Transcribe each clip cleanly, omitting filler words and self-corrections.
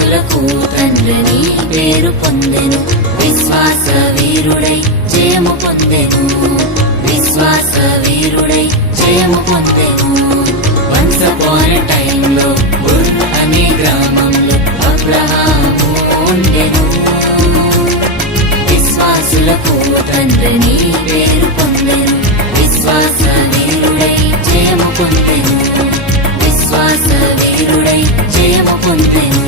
విశ్వాసులకు తండ్రిని పేరు పొందెను, విశ్వాస వీరుడై జయము పొందెను, విశ్వాస వీరుడై జయము పొందెను. వన్స్ అపాన్ ఎ టైమ్ లో ఉర్ అనే గ్రామంలో అబ్రహాము ఉండెను, విశ్వాసులకు తండ్రిని పేరు పొందెను, విశ్వాస వీరుడై జయము పొందెను, విశ్వాస వీరుడై జయము పొందెను.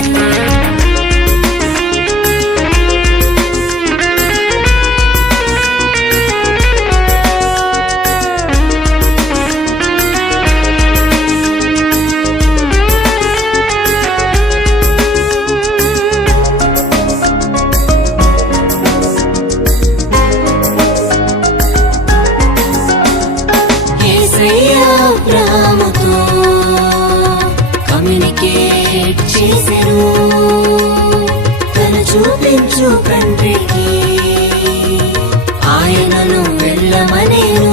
అబ్రహాముతో కమ్యూనికేట్ చేసెను, తను చూపించు తండ్రికి ఆయనను వెళ్ళమనేను.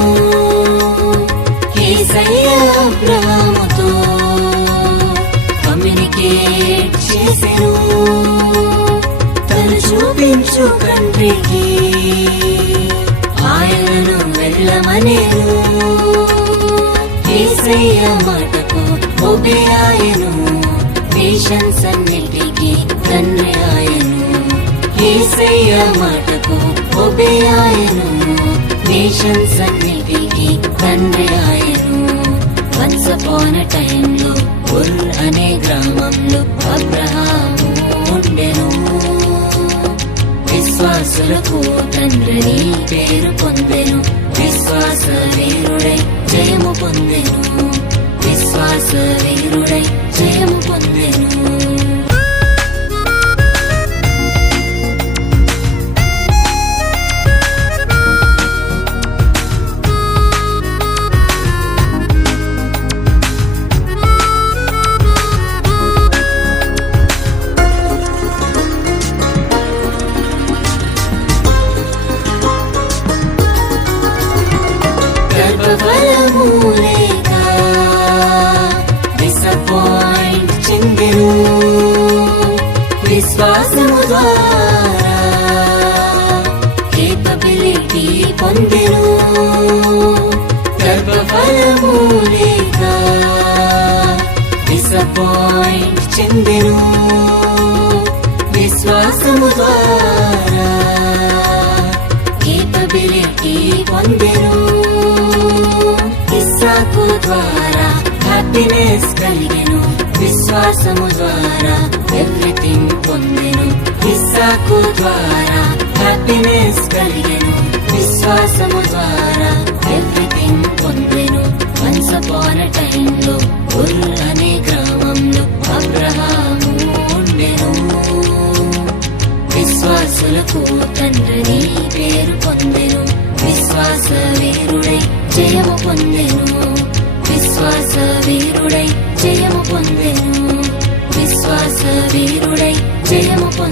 యేసయ్య అబ్రహాముతో కమ్యూనికేట్ చేసెను, తను చూపించు తండ్రికి ఆయనను వెళ్ళమనేను. యేసయ్య మాటకు ఒబే ఆయను, నేషన్స్ అన్నిటికీ తండ్రి ఆయను. యేసయ్య మాటకు ఒబే ఆయను, నేషన్స్ అన్నిటికీ తండ్రి ఆయను. వన్స్ అపాన్ ఎ టైమ్ లో ఉర్ అనే గ్రామంలో అబ్రహాము ఉండెను, విశ్వాసులకు తండ్రిని పేరు పొందెను, విశ్వాస వీరుడై జయము పొందెను, విశ్వాస వీరుడై జయము పొందెను. గర్భఫలము లేక డిసప్పాయింట్ చెందెను, విశ్వాసము ద్వారా కేపబిలిటీ పొందెను. గర్భఫలము లేక డిసప్పాయింట్ చెందెను, విశ్వాసము ద్వారా కేపబిలిటీ పొందెను. ఇస్సాకు ద్వారా హ్యాపీనెస్ కలిగెను, విశ్వాసము ద్వారా ఎవ్రీథింగ్ పొందెను. ఇస్సాకు ద్వారా హ్యాపీనెస్ కలిగెను, విశ్వాసము ద్వారా ఎవ్రీథింగ్ పొందెను. వన్స్ అపాన్ ఎ టైమ్ లో ఉర్ అనే గ్రామంలో అబ్రహాము ఉండెను, విశ్వాసులకు తండ్రిని పేరు పొందెను, విశ్వాస వీరుడై జయము పొందెను, విశ్వాస వీరుడై జయము పొందెను, విశ్వాస వీరుడై జయము పొందెను.